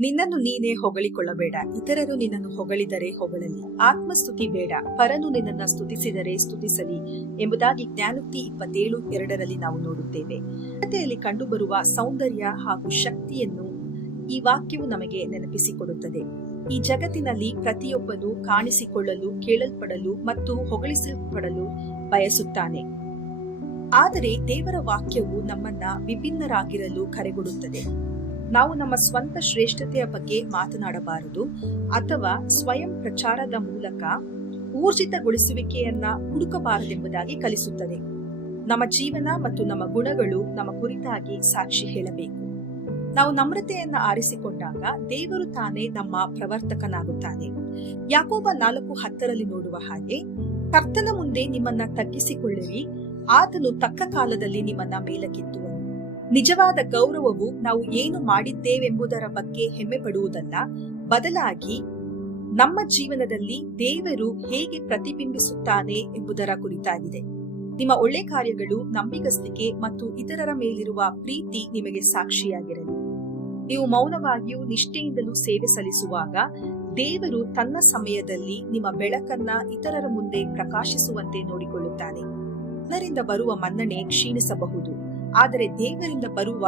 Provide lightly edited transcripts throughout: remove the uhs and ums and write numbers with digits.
ನಿನ್ನನ್ನು ನೀನೇ ಹೊಗಳಿಕೊಳ್ಳಬೇಡ, ಇತರರು ನಿನ್ನನ್ನು ಹೊಗಳಿದರೆ ಹೊಗಳಲಿ. ಆತ್ಮಸ್ತುತಿ ಬೇಡ, ಪರನು ನಿನ್ನನ್ನು ಸ್ತುತಿಸಿದರೆ ಸ್ತುತಿಸಲಿ ಎಂಬುದಾಗಿ ಜ್ಞಾನೋಕ್ತಿ 27:2 ನಾವು ನೋಡುತ್ತೇವೆ. ಕಥೆಯಲ್ಲಿ ಕಂಡುಬರುವ ಸೌಂದರ್ಯ ಹಾಗೂ ಶಕ್ತಿಯನ್ನು ಈ ವಾಕ್ಯವು ನಮಗೆ ನೆನಪಿಸಿಕೊಡುತ್ತದೆ. ಈ ಜಗತ್ತಿನಲ್ಲಿ ಪ್ರತಿಯೊಬ್ಬನು ಕಾಣಿಸಿಕೊಳ್ಳಲು, ಕೇಳಲ್ಪಡಲು ಮತ್ತು ಹೊಗಳಿಸಲ್ಪಡಲು ಬಯಸುತ್ತಾನೆ. ಆದರೆ ದೇವರ ವಾಕ್ಯವು ನಮ್ಮನ್ನ ವಿಭಿನ್ನರಾಗಿರಲು ಕರೆಗೊಡುತ್ತದೆ. ನಾವು ನಮ್ಮ ಸ್ವಂತ ಶ್ರೇಷ್ಠತೆಯ ಬಗ್ಗೆ ಮಾತನಾಡಬಾರದು ಅಥವಾ ಸ್ವಯಂ ಪ್ರಚಾರದ ಮೂಲಕ ಊರ್ಜಿತಗೊಳಿಸುವಿಕೆಯನ್ನ ಹುಡುಕಬಾರದೆಂಬುದಾಗಿ ಕಲಿಸುತ್ತದೆ. ನಮ್ಮ ಜೀವನ ಮತ್ತು ನಮ್ಮ ಗುಣಗಳು ನಮ್ಮ ಕುರಿತಾಗಿ ಸಾಕ್ಷಿ ಹೇಳಬೇಕು. ನಾವು ನಮ್ರತೆಯನ್ನ ಆರಿಸಿಕೊಂಡಾಗ ದೇವರು ತಾನೇ ನಮ್ಮ ಪ್ರವರ್ತಕನಾಗುತ್ತಾನೆ. ಯಾಕೋಬ 4:10 ನೋಡುವ ಹಾಗೆ, ಕರ್ತನ ಮುಂದೆ ನಿಮ್ಮನ್ನ ತಗ್ಗಿಸಿಕೊಳ್ಳಿರಿ, ಆತನು ತಕ್ಕ ಕಾಲದಲ್ಲಿ ನಿಮ್ಮನ್ನ ಮೇಲಕ್ಕೆತ್ತುವನು. ನಿಜವಾದ ಗೌರವವು ನಾವು ಏನು ಮಾಡಿದ್ದೇವೆಂಬುದರ ಬಗ್ಗೆ ಹೆಮ್ಮೆ ಪಡುವುದಲ್ಲ, ಬದಲಾಗಿ ನಮ್ಮ ಜೀವನದಲ್ಲಿ ದೇವರು ಹೇಗೆ ಪ್ರತಿಬಿಂಬಿಸುತ್ತಾನೆ ಎಂಬುದರ ಕುರಿತಾಗಿದೆ. ನಿಮ್ಮ ಒಳ್ಳೆ ಕಾರ್ಯಗಳು, ನಂಬಿಗಸ್ತಿಕೆ ಮತ್ತು ಇತರರ ಮೇಲಿರುವ ಪ್ರೀತಿ ನಿಮಗೆ ಸಾಕ್ಷಿಯಾಗಿರಲಿ. ನೀವು ಮೌನವಾಗಿಯೂ ನಿಷ್ಠೆಯಿಂದಲೂ ಸೇವೆ ಸಲ್ಲಿಸುವಾಗ ದೇವರು ತನ್ನ ಸಮಯದಲ್ಲಿ ನಿಮ್ಮ ಬೆಳಕನ್ನ ಇತರರ ಮುಂದೆ ಪ್ರಕಾಶಿಸುವಂತೆ ನೋಡಿಕೊಳ್ಳುತ್ತಾನೆ. ಜನರಿಂದ ಬರುವ ಮನ್ನಣೆ ಕ್ಷೀಣಿಸಬಹುದು, ಆದರೆ ದೇವರಿಂದ ಬರುವ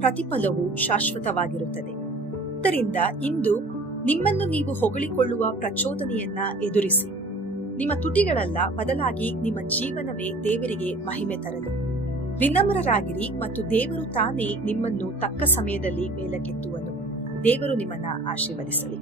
ಪ್ರತಿಫಲವು ಶಾಶ್ವತವಾಗಿರುತ್ತದೆ. ಆದ್ದರಿಂದ ಇಂದು ನಿಮ್ಮನ್ನು ನೀವು ಹೊಗಳಿಕೊಳ್ಳುವ ಪ್ರಚೋದನೆಯನ್ನ ಎದುರಿಸಿ. ನಿಮ್ಮ ತುಟಿಗಳಲ್ಲ, ಬದಲಾಗಿ ನಿಮ್ಮ ಜೀವನವೇ ದೇವರಿಗೆ ಮಹಿಮೆ ತರಲಿ. ವಿನಮ್ರರಾಗಿರಿ ಮತ್ತು ದೇವರು ತಾನೇ ನಿಮ್ಮನ್ನು ತಕ್ಕ ಸಮಯದಲ್ಲಿ ಮೇಲಕ್ಕೆತ್ತುವನು. ದೇವರು ನಿಮ್ಮನ್ನ ಆಶೀರ್ವದಿಸಲಿ.